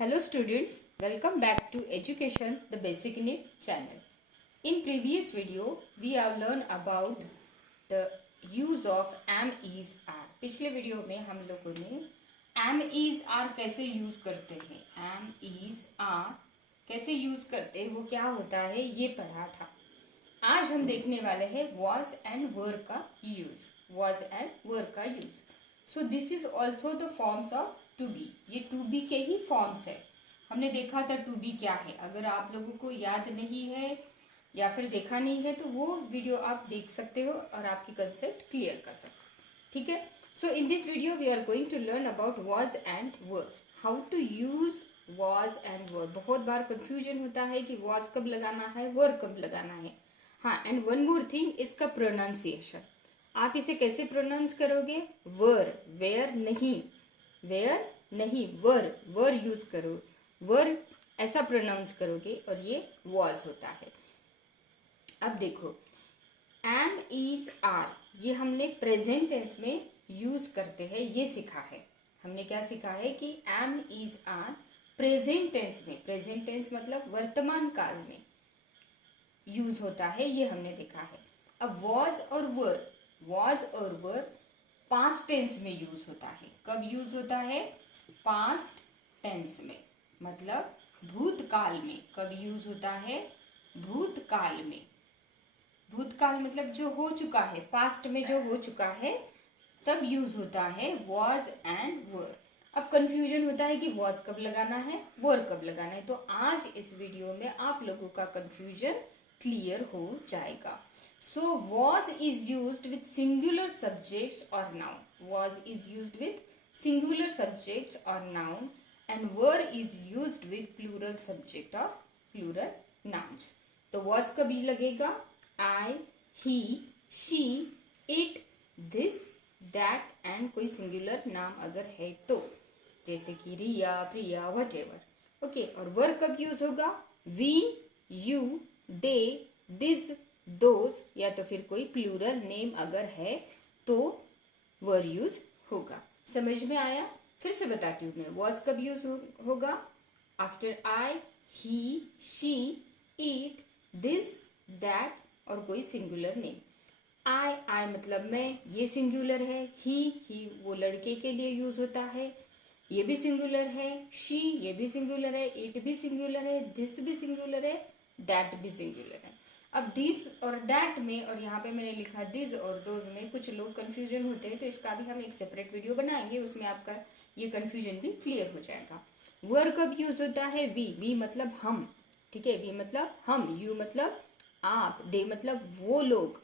Hello students, welcome back to Education the Basic Need channel. In previous video, we have learned about the use of am is are. पिछले video में हम लोगों ने am is are कैसे use करते हैं, am is are कैसे use करते हैं, वो क्या होता है ये पढ़ा था. आज हम देखने वाले हैं was and were का यूज. was and were का use. So this is also the forms of to be. ये टू बी के ही फॉर्म्स है. हमने देखा था टू बी क्या है. अगर आप लोगों को याद नहीं है या फिर देखा नहीं है तो वो वीडियो आप देख सकते हो और आपकी कंसेप्ट क्लियर कर सकते हो. ठीक है. So in this video we are going to learn about was and were. How to use was and were. बहुत बार कंफ्यूजन होता है कि वॉज कब लगाना है, वर कब लगाना है. हाँ, एंड वन मोर थिंग, इसका प्रोनाउंसिएशन. आप इसे कैसे प्रोनाउंस करोगे? वर, वेयर नहीं, वेयर नहीं, वर, वर यूज करो. वर ऐसा प्रोनाउंस करोगे और ये वॉज होता है. अब देखो, एम इज आर ये हमने प्रेजेंट टेंस में यूज करते हैं, ये सीखा है. हमने क्या सीखा है कि am is are present tense में, प्रेजेंट टेंस मतलब वर्तमान काल में यूज होता है, ये हमने देखा है. अब वॉज और वर, वॉज और वर पास्ट टेंस में यूज होता है. कब यूज होता है? पास्ट टेंस में, मतलब भूतकाल में. कब यूज होता है? भूतकाल में. भूतकाल मतलब जो हो चुका है, पास्ट में जो हो चुका है तब यूज होता है वॉज एंड वर. अब कंफ्यूजन होता है कि वॉज कब लगाना है, वर कब लगाना है. तो आज इस वीडियो में आप लोगों का कंफ्यूजन क्लियर हो जाएगा. So was is used with singular subjects or noun. Was is used with singular subjects or noun, and were is used with plural subject or plural nouns. तो was कभी लगेगा? I, he, she, it, this, that and कोई singular नाम अगर है तो, जैसे कि रिया, प्रिया, whatever. ओके. और were कब यूज होगा? we, you, they, this, those, या तो फिर कोई प्लूरल नेम अगर है तो वर यूज होगा. समझ में आया? फिर से बताती हूँ मैं. वॉज कब यूज होगा? After I, he, she, it, this, that और कोई सिंगुलर नेम. आई मतलब मैं, ये सिंगुलर है. ही वो लड़के के लिए यूज होता है, ये भी सिंगुलर है. शी ये भी सिंगुलर है, इट भी सिंगुलर है, दिस भी सिंगुलर है, दैट भी सिंगुलर है. अब दिस और दैट में, और यहाँ पे मैंने लिखा दिस और दोज में, कुछ लोग कंफ्यूजन होते हैं, तो इसका भी हम एक सेपरेट वीडियो बनाएंगे, उसमें आपका ये कंफ्यूजन भी क्लियर हो जाएगा. वर कब यूज होता है? वी मतलब हम. ठीक है. वी मतलब हम, यू मतलब आप, दे मतलब वो लोग,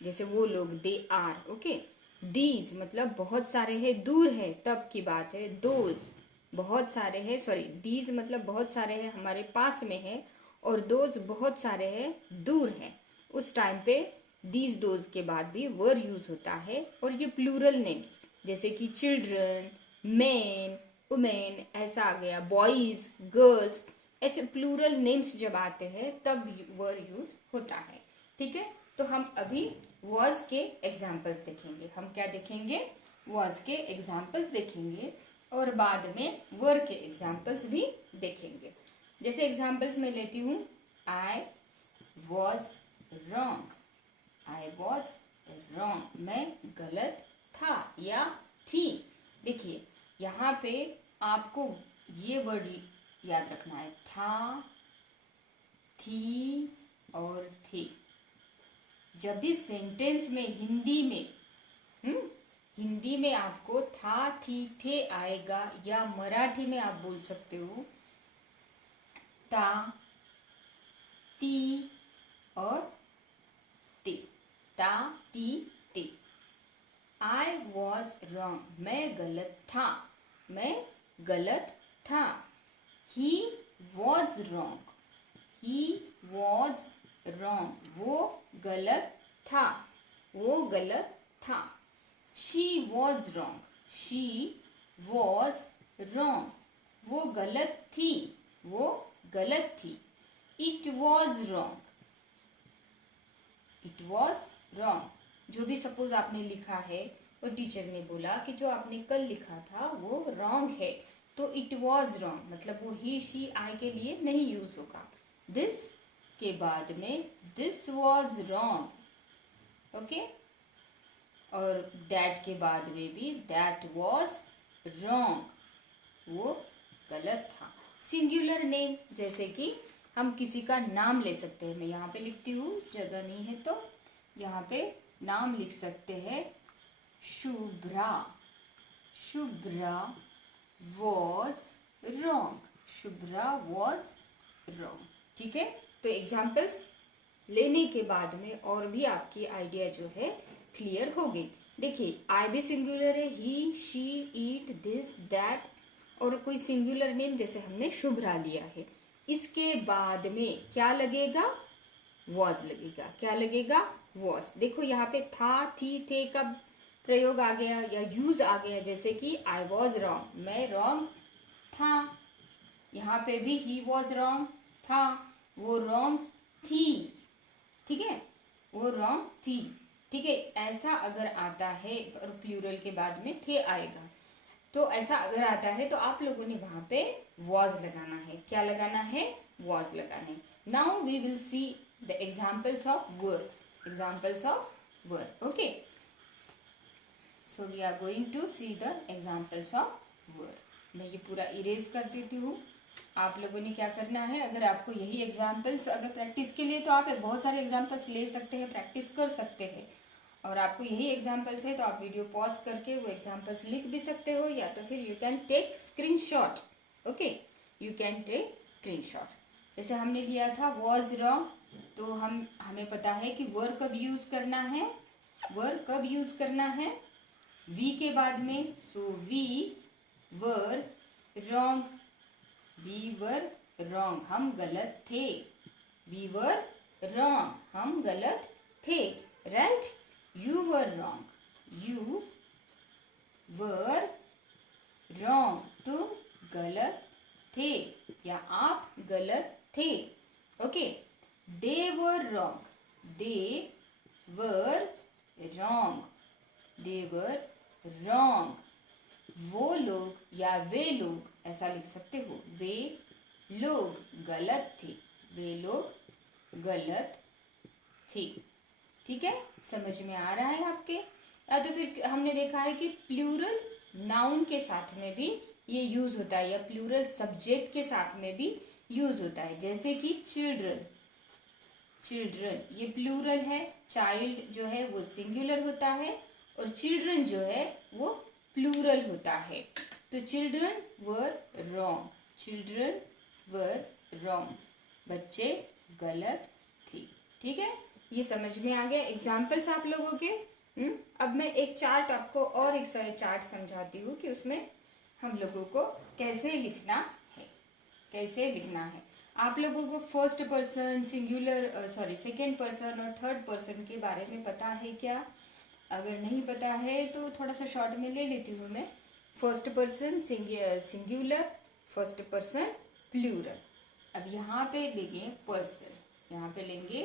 जैसे वो लोग, दे आर. ओके. दीज मतलब बहुत सारे हैं, दूर है तब की बात है. दोज बहुत सारे हैं, सॉरी, दीज मतलब बहुत सारे हैं, हमारे पास में है, और दोज बहुत सारे हैं, दूर हैं. उस टाइम पे दीज दोज के बाद भी वर यूज होता है. और ये प्लूरल नेम्स जैसे कि चिल्ड्रन, मैन, वुमेन ऐसा आ गया, बॉयज, गर्ल्स, ऐसे प्लूरल नेम्स जब आते हैं तब वर यूज होता है. ठीक है. तो हम अभी वॉज के एग्जाम्पल्स देखेंगे. हम क्या देखेंगे? वॉज के एग्जाम्पल्स देखेंगे और बाद में वर के एग्जाम्पल्स भी देखेंगे. जैसे एग्जाम्पल्स में लेती हूँ. I was wrong. I was wrong, मैं गलत था या थी. देखिए यहाँ पे आपको ये वर्ड याद रखना है, था, थी और थी. जब भी सेंटेंस में हिंदी में आपको था, थी, थे आएगा, या मराठी में आप बोल सकते हो ता, ती और ते. ता, ती, ते. आई वॉज रॉन्ग, मैं गलत था, मैं गलत था. He was wrong, he was wrong, वो गलत था, वो गलत था. She was wrong, she was wrong, वो गलत थी, वो गलत थी. It was wrong, it was wrong. जो भी सपोज आपने लिखा है और टीचर ने बोला कि जो आपने कल लिखा था वो रॉन्ग है, तो इट वॉज रॉन्ग मतलब वो ही शी आई के लिए नहीं यूज होगा। दिस के बाद में दिस वॉज रॉन्ग, ओके। और दैट के बाद में भी दैट वॉज रॉन्ग, वो गलत था। सिंगुलर नेम जैसे कि हम किसी का नाम ले सकते हैं। मैं यहाँ पे लिखती हूँ, जगह नहीं है तो यहाँ पे नाम लिख सकते हैं। Shubhra, Shubhra was wrong, Shubhra was wrong, ठीक है। तो एग्जाम्पल्स लेने के बाद में और भी आपकी आइडिया जो है क्लियर होगी। देखिए आई भी सिंगुलर है, he she eat this that, और कोई सिंगुलर नेम जैसे हमने शुभ्रा लिया है, इसके बाद में क्या लगेगा, वॉज लगेगा। क्या लगेगा, वॉज। देखो यहाँ पे था, थी, थे का प्रयोग आ गया या यूज आ गया, जैसे कि आई वॉज रॉन्ग, मैं रॉन्ग था। यहाँ पे भी ही वॉज रॉन्ग था, वो रॉन्ग थी, ठीक है, वो रॉन्ग थी, ठीक है। ऐसा अगर आता है और प्लूरल के बाद में थे आएगा, तो ऐसा अगर आता है तो आप लोगों ने वहां पे वॉज लगाना है। क्या लगाना है, वॉज लगाना है। Now we will see the examples of verb, examples of verb, okay. So we are going to see the examples of verb. मैं ये पूरा इरेज कर देती हूँ। आप लोगों ने क्या करना है, अगर आपको यही एग्जाम्पल्स अगर प्रैक्टिस के लिए, तो आप बहुत सारे एग्जाम्पल्स ले सकते हैं, प्रैक्टिस कर सकते हैं। और आपको यही एग्जाम्पल्स है तो आप वीडियो पॉज करके वो एग्जाम्पल्स लिख भी सकते हो, या तो फिर you can take screenshot, okay, you can take screenshot. जैसे हमने लिया था वॉज रॉन्ग, तो हमें पता है कि वर कब यूज करना है, वर कब यूज करना है, वी के बाद में। So we were wrong, we were wrong, हम गलत थे। वी वर रॉन्ग, हम गलत थे, right. You were wrong, you were wrong, तुम गलत थे या आप गलत थे, okay. They were wrong, they were wrong, they were wrong. वो लोग या वे लोग, ऐसा लिख सकते हो, वे लोग गलत थे, वे लोग गलत थे, ठीक है। समझ में आ रहा है आपके। तो फिर हमने देखा है कि प्लूरल नाउन के साथ में भी ये यूज होता है, या प्लूरल सब्जेक्ट के साथ में भी यूज होता है। जैसे कि चिल्ड्रन, चिल्ड्रन ये प्लूरल है, चाइल्ड जो है वो सिंगुलर होता है, और चिल्ड्रन जो है वो प्लूरल होता है। तो children were wrong, children were wrong, बच्चे गलत थे, ठीक है। ये समझ में आ गया एग्जाम्पल्स आप लोगों के। अब मैं एक चार्ट आपको और एक चार्ट समझाती हूँ कि उसमें हम लोगों को कैसे लिखना है, कैसे लिखना है। आप लोगों को first person, singular second person और थर्ड पर्सन के बारे में पता है क्या? अगर नहीं पता है तो थोड़ा सा शॉर्ट में ले लेती हूँ मैं। First person singular, first person plural. अब यहाँ पे लेंगे पर्सन, यहाँ पे लेंगे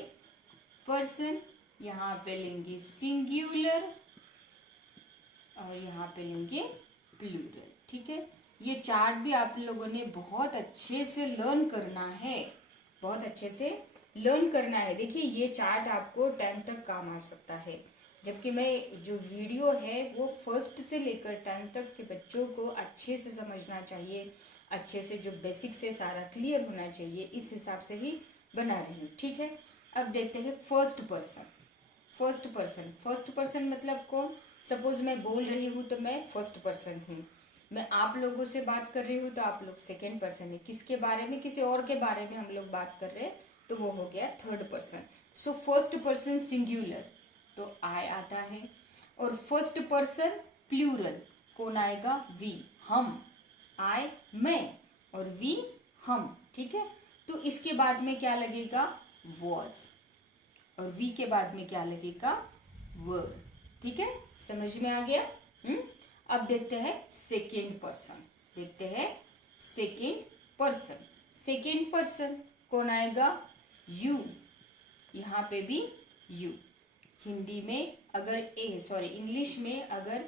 पर्सन, यहाँ पे लेंगे सिंगुलर, और यहाँ पे लेंगे प्लूरल, ठीक है। ये चार्ट भी आप लोगों ने बहुत अच्छे से लर्न करना है, बहुत अच्छे से लर्न करना है। देखिए ये चार्ट आपको 10 तक काम आ सकता है, जबकि मैं जो वीडियो है वो फर्स्ट से लेकर 10 तक के बच्चों को अच्छे से समझना चाहिए, अच्छे से जो बेसिक से सारा क्लियर होना चाहिए, इस हिसाब से ही बना रही हूँ, ठीक है। अब देखते हैं first person. First person, first person मतलब कौन? सपोज मैं बोल रही हूँ तो मैं फर्स्ट पर्सन हूँ, मैं आप लोगों से बात कर रही हूँ तो आप लोग सेकेंड पर्सन है। किसके बारे में? किसी और के बारे में हम लोग बात कर रहे हैं तो वो हो गया third person. So first person singular तो आई आता है, और फर्स्ट पर्सन प्लूरल कौन आएगा? वी, हम, आई मैं, और वी हम, ठीक है। तो इसके बाद में क्या लगेगा? वॉज, और वी के बाद में क्या लगेगा? वर, ठीक है। समझ में आ गया? अब देखते हैं सेकेंड पर्सन, देखते हैं सेकेंड पर्सन। सेकेंड पर्सन कौन आएगा? यू, यहाँ पे भी यू। हिंदी में अगर इंग्लिश में अगर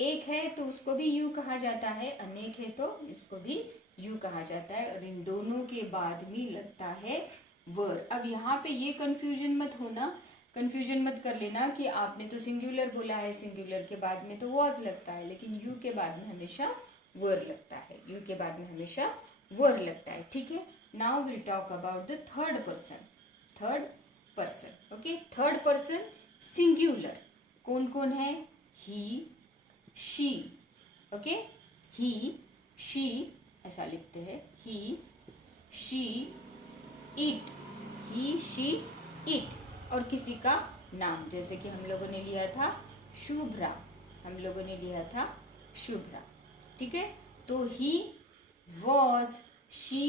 एक है तो उसको भी यू कहा जाता है, अनेक है तो इसको भी यू कहा जाता है, और इन दोनों के बाद में लगता है वर। अब यहाँ पे ये कंफ्यूजन मत होना, कंफ्यूजन मत कर लेना कि आपने तो सिंगुलर बोला है, सिंगुलर के बाद में तो वॉज लगता है, लेकिन यू के बाद में हमेशा वर लगता है, यू के बाद में हमेशा वर लगता है, ठीक है। Now will talk about the third person, third person, okay. Third person singular कौन कौन है? He, she, okay. He, she ऐसा लिखते हैं, he, she, it, he, she, it. और किसी का नाम, जैसे कि हम लोगों ने लिया था शुभ्रा, हम लोगों ने लिया था शुभ्रा, ठीक है। तो he was, she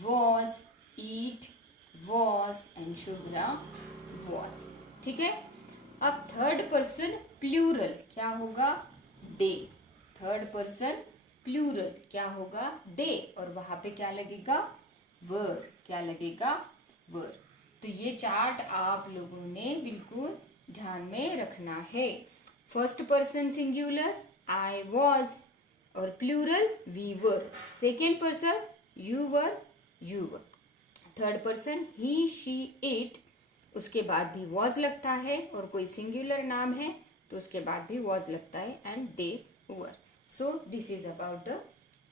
was, it was and Shubhra was, ठीक है। अब थर्ड पर्सन प्लूरल क्या होगा? दे। थर्ड पर्सन प्लूरल क्या होगा? दे। और वहां पे क्या लगेगा? वर। क्या लगेगा? वर। तो ये चार्ट आप लोगों ने बिल्कुल ध्यान में रखना है। First person singular I was, और plural we were. Second person you were, you were. Third person he, she, it, उसके बाद भी वॉज लगता है, और कोई सिंगुलर नाम है तो उसके बाद भी वॉज लगता है, and they were. So this is about the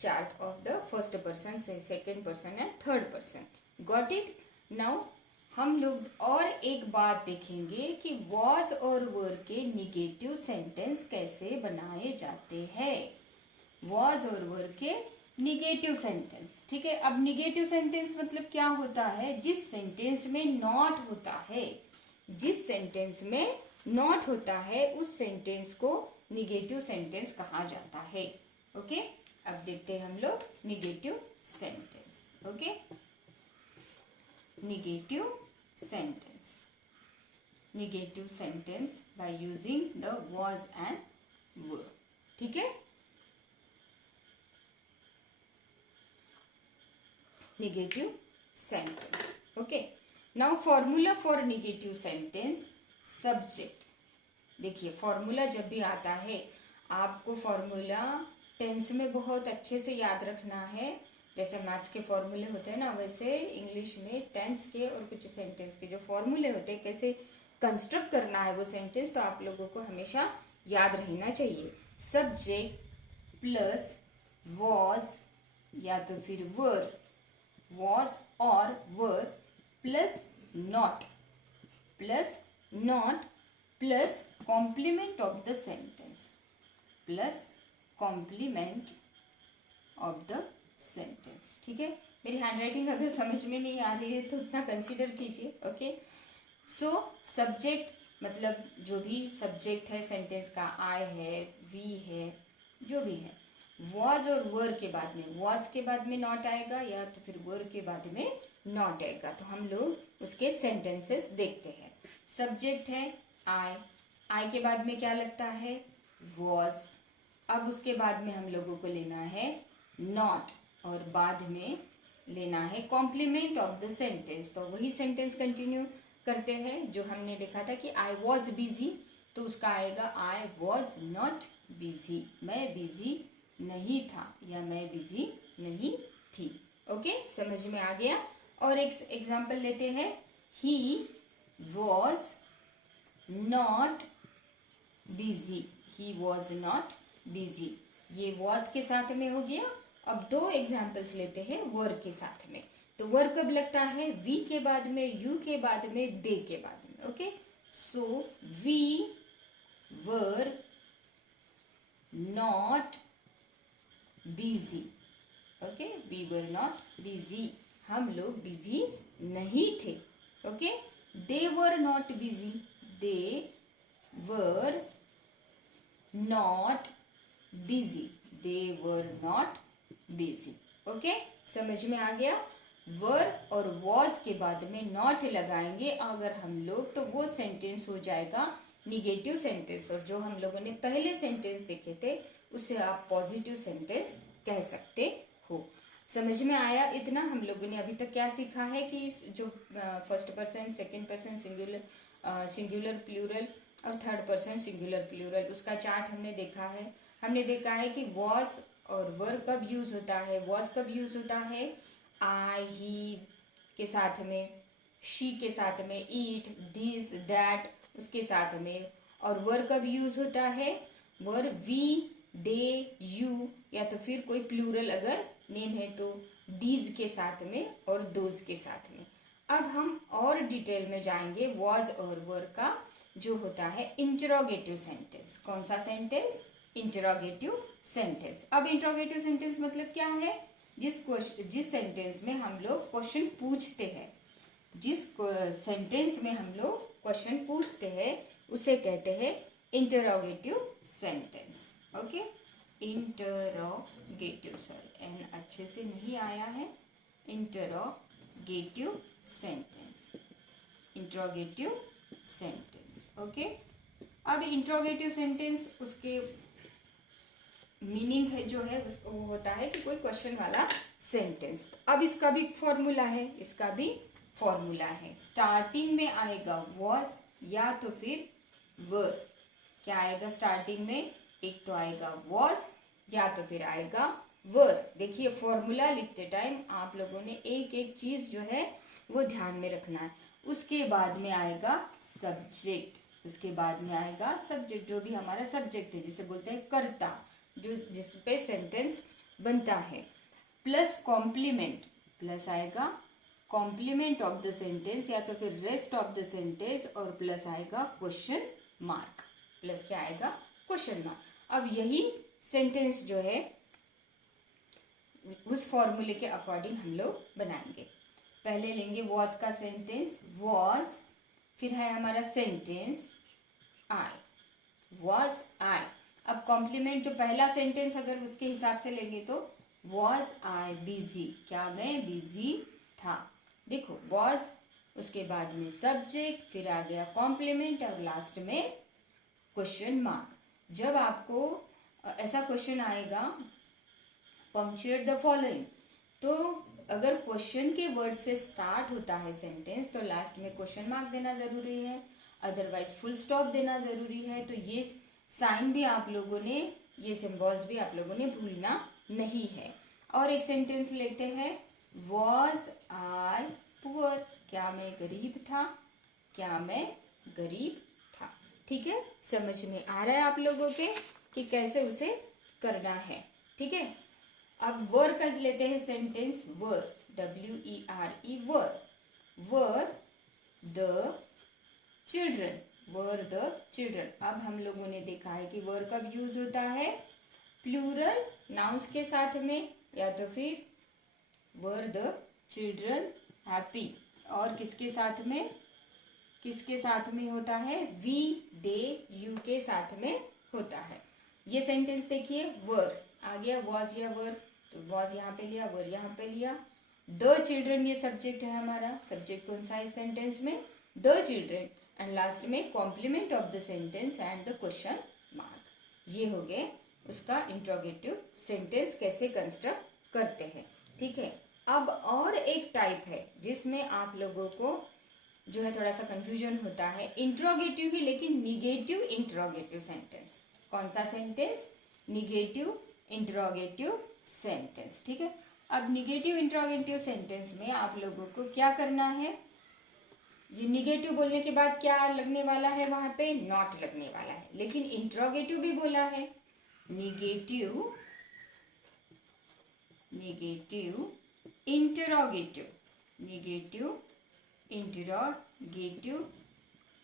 chart of the first person, second person and third person. Got it? Now हम लोग और एक बात देखेंगे कि वॉज और वर के निगेटिव सेंटेंस कैसे बनाए जाते हैं। वॉज और वर के निगेटिव सेंटेंस, ठीक है। अब निगेटिव सेंटेंस मतलब क्या होता है? जिस सेंटेंस में नॉट होता है, जिस सेंटेंस में नॉट होता है उस सेंटेंस को निगेटिव सेंटेंस कहा जाता है, ओके। अब देखते हैं हम लोग negative sentence, okay. Negative sentence, negative sentence by using the was and were, ठीक है। negative sentence, okay. now formula for negative sentence, subject। देखिए फॉर्मूला जब भी आता है आपको फॉर्मूला टेंस में बहुत अच्छे से याद रखना है। जैसे मैथ्स के फॉर्मूले होते हैं ना, वैसे इंग्लिश में टेंस के और कुछ सेंटेंस के जो फॉर्मूले होते हैं, कैसे कंस्ट्रक्ट करना है वो सेंटेंस, तो आप लोगों को हमेशा याद रहना चाहिए। सब्जेक्ट प्लस वॉज या तो फिर वर, was or were plus not plus complement of the sentence, plus complement of the sentence, ठीक है। मेरी हैंडराइटिंग अगर समझ में नहीं आ रही है तो उतना कंसीडर कीजिए, ओके। सो सब्जेक्ट मतलब जो भी सब्जेक्ट है सेंटेंस का, आई है, वी है, जो भी है। वॉज और वर के बाद में, वॉज के बाद में नॉट आएगा या तो फिर वर के बाद में नॉट आएगा, तो हम लोग उसके सेंटेंसेस देखते हैं। सब्जेक्ट है आई, आई के बाद में क्या लगता है? वॉज। अब उसके बाद में हम लोगों को लेना है नॉट, और बाद में लेना है कॉम्प्लीमेंट ऑफ द सेंटेंस। तो वही सेंटेंस कंटिन्यू करते हैं जो हमने देखा था कि आई वॉज बिजी, तो उसका आएगा आई वॉज नॉट बिजी, मैं बिजी नहीं था या मैं बिजी नहीं थी, ओके। समझ में आ गया? और एक एग्जाम्पल लेते हैं, he was not busy, he was not busy, ये वॉज के साथ में हो गया। अब दो एग्जाम्पल्स लेते हैं वर के साथ में। तो वर कब लगता है? वी के बाद में, यू के बाद में, दे के बाद में, okay. So we were not busy, okay, we were not busy, हम लोग बिजी नहीं थे, okay. They were not busy, they were not busy, they were not busy, okay. समझ में आ गया? वर और वॉज के बाद में नॉट लगाएंगे अगर हम लोग, तो वो सेंटेंस हो जाएगा निगेटिव सेंटेंस, और जो हम लोगों ने पहले सेंटेंस देखे थे उसे आप पॉजिटिव सेंटेंस कह सकते हो। समझ में आया इतना? हम लोगों ने अभी तक क्या सीखा है कि जो first person, second person, singular, plural और थर्ड पर्सन सिंगुलर प्लूरल, उसका चार्ट हमने देखा है। हमने देखा है कि वॉज और वर कब यूज होता है। वॉज कब यूज होता है, आई ही के साथ में, शी के साथ में, ईट, दिस, दैट उसके साथ में। और वर कब यूज होता है, वर वी, दे, यू, या तो फिर कोई प्लूरल अगर नेम है तो डीज के साथ में और दोज के साथ में। अब हम और डिटेल में जाएंगे वॉज और वर का जो होता है इंटरोगेटिव सेंटेंस। कौन सा सेंटेंस, इंटरोगेटिव सेंटेंस। अब इंटरोगेटिव सेंटेंस मतलब क्या है, जिस सेंटेंस में हम लोग क्वेश्चन पूछते हैं, जिस सेंटेंस में हम लोग क्वेश्चन पूछते हैं उसे कहते हैं interrogative sentence. Okay, interrogative, sorry N अच्छे से नहीं आया है, interrogative sentence, interrogative sentence. Okay, अब इंटरोगेटिव सेंटेंस उसके मीनिंग है जो है उसको वो होता है कि कोई क्वेश्चन वाला सेंटेंस। अब इसका भी फॉर्मूला है, इसका भी फॉर्मूला है। स्टार्टिंग में आएगा वॉज या तो फिर वर। क्या आएगा स्टार्टिंग में, एक तो आएगा वॉज या तो फिर आएगा वर। देखिए फॉर्मूला लिखते टाइम आप लोगों ने एक एक चीज जो है वो ध्यान में रखना है। उसके बाद में आएगा सब्जेक्ट, उसके बाद में आएगा सब्जेक्ट, जो भी हमारा सब्जेक्ट है जिसे बोलते हैं कर्ता, जो जिस पे सेंटेंस बनता है, प्लस कॉम्प्लीमेंट, प्लस आएगा कॉम्प्लीमेंट ऑफ द सेंटेंस या तो फिर रेस्ट ऑफ द सेंटेंस, और प्लस आएगा क्वेश्चन मार्क, प्लस क्या आएगा क्वेश्चन मार्क। अब यही सेंटेंस जो है उस फॉर्मूले के अकॉर्डिंग हम लोग बनाएंगे। पहले लेंगे वॉज का सेंटेंस, वॉज, फिर है हमारा सेंटेंस आई, वॉज आई। अब कॉम्प्लीमेंट जो पहला सेंटेंस अगर उसके हिसाब से लेंगे तो वॉज आई बिजी, क्या मैं बिजी था। देखो वॉज, उसके बाद में सब्जेक्ट, फिर आ गया कॉम्प्लीमेंट और लास्ट में क्वेश्चन मार्क। जब आपको ऐसा क्वेश्चन आएगा पंक्चुएट द फॉलोइंग, तो अगर क्वेश्चन के वर्ड से स्टार्ट होता है सेंटेंस तो लास्ट में क्वेश्चन मार्क देना जरूरी है, अदरवाइज फुल स्टॉप देना जरूरी है। तो ये साइन भी आप लोगों ने, ये सिंबल्स भी आप लोगों ने भूलना नहीं है। और एक सेंटेंस लेते हैं, वॉज आई पुअर, क्या मैं गरीब था, क्या मैं गरीब था। ठीक है, समझ में आ रहा है आप लोगों के कि कैसे उसे करना है। ठीक है, अब वर का लेते हैं sentence, were, WERE, were, were the children, were the children. अब हम लोगों ने देखा है कि वर कब यूज होता है, प्लूरल नाउन्स के साथ में, या तो फिर वर द चिल्ड्रन हैप्पी, और किसके साथ में, किसके साथ में होता है, वी, दे, यू के साथ में होता है। ये सेंटेंस देखिए, वर आ गया, वॉज या वर, तो वॉज यहाँ पे लिया, वर यहाँ पे लिया। द चिल्ड्रन ये सब्जेक्ट है हमारा, सब्जेक्ट कौन सा है सेंटेंस में, द चिल्ड्रन, एंड लास्ट में complement of the sentence and the question mark. ये हो गए उसका इंट्रोगेटिव सेंटेंस कैसे कंस्ट्रक्ट करते हैं। ठीक है, अब और एक टाइप है जिसमें आप लोगों को जो है थोड़ा सा कंफ्यूजन होता है, इंट्रोगेटिव ही लेकिन निगेटिव इंट्रोगेटिव सेंटेंस। कौन सा सेंटेंस, निगेटिव इंट्रोगेटिव सेंटेंस। ठीक है, अब निगेटिव इंट्रोगेटिव सेंटेंस में आप लोगों को क्या करना है, ये निगेटिव बोलने के बाद क्या लगने वाला है, वहां पे नॉट लगने वाला है। लेकिन इंट्रोगेटिव भी बोला है, negative, negative interrogative, negative interrogative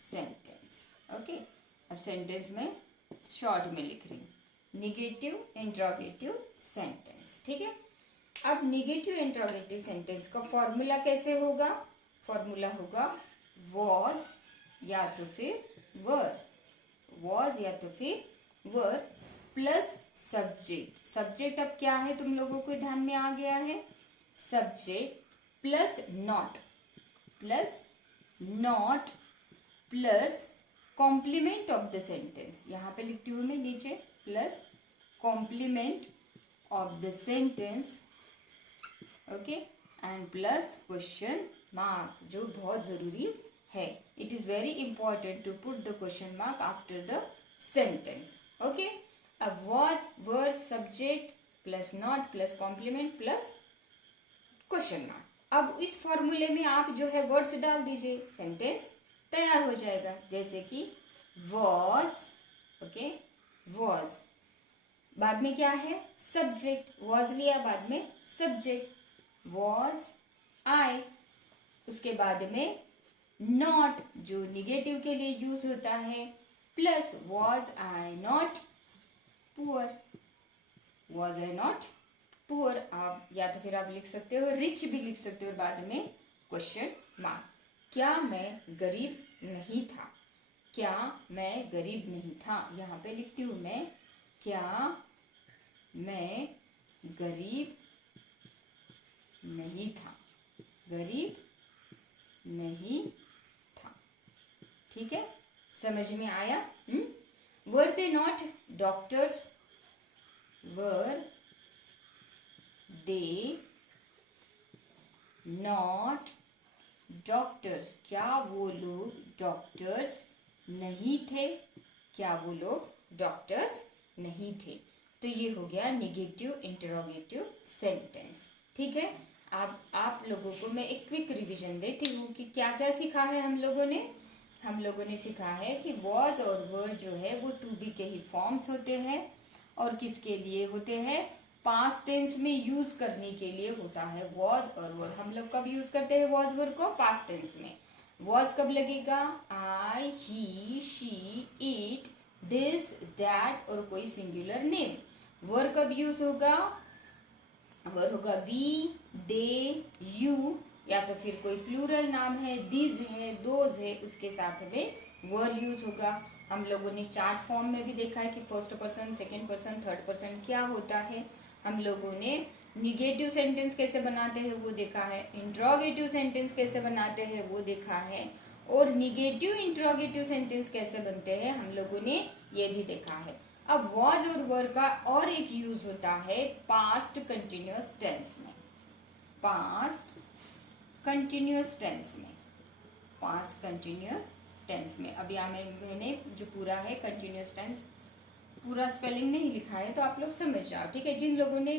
sentence. Okay, अब सेंटेंस में शॉर्ट में लिख रही हूँ, निगेटिव इंटरोगेटिव सेंटेंस। ठीक है, अब निगेटिव इंटरोगेटिव सेंटेंस का फॉर्मूला कैसे होगा, फॉर्मूला होगा वॉज या तो फिर वर, वॉज या तो फिर वर प्लस सब्जेक्ट। सब्जेक्ट अब क्या है तुम लोगों को ध्यान में आ गया है, subject plus not, plus not plus complement of the sentence, यहाँ पे लिखती हूँ मैं नीचे, plus complement of the sentence, okay, and plus question mark, जो बहुत ज़रूरी है. It is very important to put the question mark after the sentence. Okay. अब was, were, subject plus not plus complement plus question mark. अब इस फॉर्मूले में आप जो है वर्ड्स डाल दीजिए, सेंटेंस तैयार हो जाएगा. जैसे कि was, ओके, was, बाद में क्या है, सब्जेक्ट, was लिया, बाद में सब्जेक्ट, was I. उसके बाद में नॉट, जो निगेटिव के लिए यूज होता है, plus was I not poor. was I not poor. आप या तो फिर आप लिख सकते हो रिच भी लिख सकते हो, बाद में क्वेश्चन मार्क. क्या मैं गरीब नहीं था, क्या मैं गरीब नहीं था. यहाँ पे लिखती हूँ मैं, क्या मैं गरीब नहीं था, गरीब नहीं था. ठीक है, समझ में आया. Were they not doctors, were they not doctors. क्या वो लोग डॉक्टर्स नहीं थे, क्या वो लोग डॉक्टर्स नहीं थे. तो ये हो गया निगेटिव इंटरोगेटिव सेंटेंस. ठीक है, आप लोगों को मैं एक क्विक रिवीजन देती हूँ कि क्या क्या सीखा है हम लोगों ने सीखा है कि वॉज और वर जो है वो टू बी के ही फॉर्म्स होते हैं, और किसके लिए होते हैं, पास्ट टेंस में यूज करने के लिए होता है वॉज और वर. हम लोग कब यूज करते हैं वॉज वर को, पास्ट टेंस में. वॉज कब लगेगा, आई, ही, शी, इट, दिस, दैट और कोई सिंगुलर नेम. वर कब यूज होगा, वर होगा वी, दे, यू, या तो फिर कोई प्लूरल नाम है, दिस है, दोज है, उसके साथ में वर यूज होगा. हम लोगों ने चार्ट फॉर्म में भी देखा है कि first person, second person, third person क्या होता है. हम लोगों ने निगेटिव सेंटेंस कैसे बनाते हैं वो देखा है, इंट्रोगेटिव सेंटेंस कैसे बनाते हैं वो देखा है, और निगेटिव इंट्रोगेटिव सेंटेंस कैसे बनते हैं हम लोगों ने ये भी देखा है. अब वॉज और वर का और एक यूज होता है पास्ट कंटिन्यूअस टेंस में, पास्ट कंटिन्यूअस टेंस में, पास्ट कंटिन्यूअस टेंस में. अब यहाँ मैंने जो पूरा है कंटिन्यूअस टेंस पूरा स्पेलिंग नहीं लिखा है, तो आप लोग समझ जाओ. ठीक है, जिन लोगों ने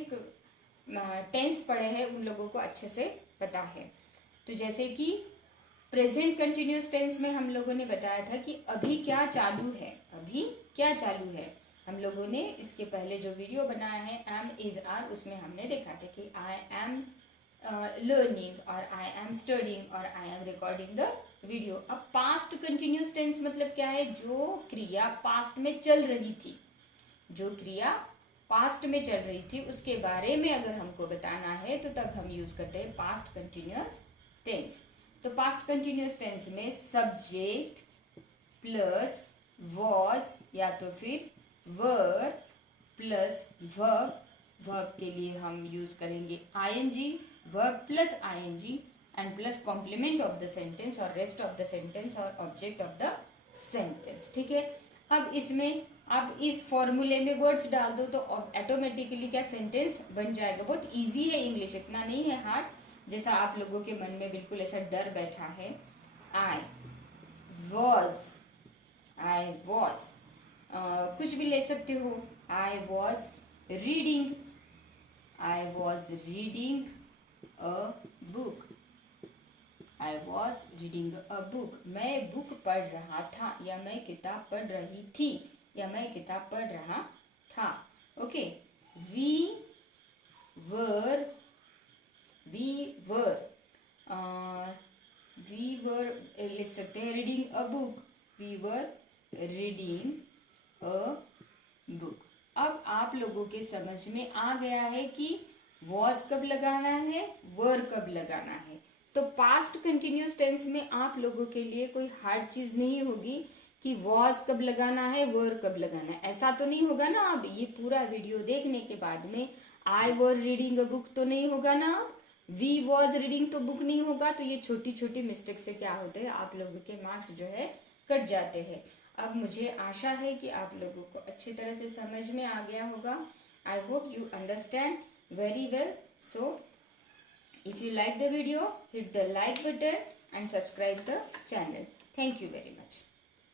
टेंस पढ़े हैं उन लोगों को अच्छे से पता है. तो जैसे कि प्रेजेंट कंटिन्यूअस टेंस में हम लोगों ने बताया था कि अभी क्या चालू है, अभी क्या चालू है. हम लोगों ने इसके पहले जो वीडियो बनाया है एम इज आर, उसमें हमने देखा था कि आई एम लर्निंग और आई एम स्टडिंग और I am recording the video. अब पास्ट कंटिन्यूअस टेंस मतलब क्या है, जो क्रिया पास्ट में चल रही थी, जो क्रिया पास्ट में चल रही थी उसके बारे में अगर हमको बताना है तो तब हम यूज करते हैं पास्ट कंटिन्यूअस टेंस. तो पास्ट कंटिन्यूअस टेंस में सब्जेक्ट प्लस वॉज या तो फिर वर प्लस वर्ब, वर्ब के लिए हम यूज करेंगे ING, verb plus ING and plus complement of the sentence और रेस्ट ऑफ द सेंटेंस और ऑब्जेक्ट ऑफ द सेंटेंस. ठीक है, अब इसमें आप इस फॉर्मूले में वर्ड्स डाल दो तो ऑटोमेटिकली क्या सेंटेंस बन जाएगा. बहुत इजी है इंग्लिश, इतना नहीं है हार्ड जैसा आप लोगों के मन में बिल्कुल ऐसा डर बैठा है. आई वॉज, आई वॉज, कुछ भी ले सकते हो. I was reading, I was reading a book, I was reading a book. मैं बुक पढ़ रहा था या मैं किताब पढ़ रही थी या मैं किताब पढ़ रहा था. Okay, we were, we were लिख सकते हैं reading a book, we were reading a book. अब आप लोगों के समझ में आ गया है कि वॉज कब लगाना है, वर कब लगाना है. तो पास्ट कंटिन्यूअस टेंस में आप लोगों के लिए कोई हार्ड चीज नहीं होगी कि वॉज कब लगाना है, वर कब लगाना है. ऐसा तो नहीं होगा ना. अब ये पूरा वीडियो देखने के बाद में आई वर रीडिंग अ बुक तो नहीं होगा ना, वी वॉज रीडिंग तो बुक नहीं होगा. तो ये छोटी छोटी मिस्टेक से क्या होते हैं, आप लोगों के मार्क्स जो है कट जाते हैं. अब मुझे आशा है कि आप लोगों को अच्छी तरह से समझ में आ गया होगा. I hope you understand very well. So if you like the video, hit the like button and subscribe the channel. Thank you very much.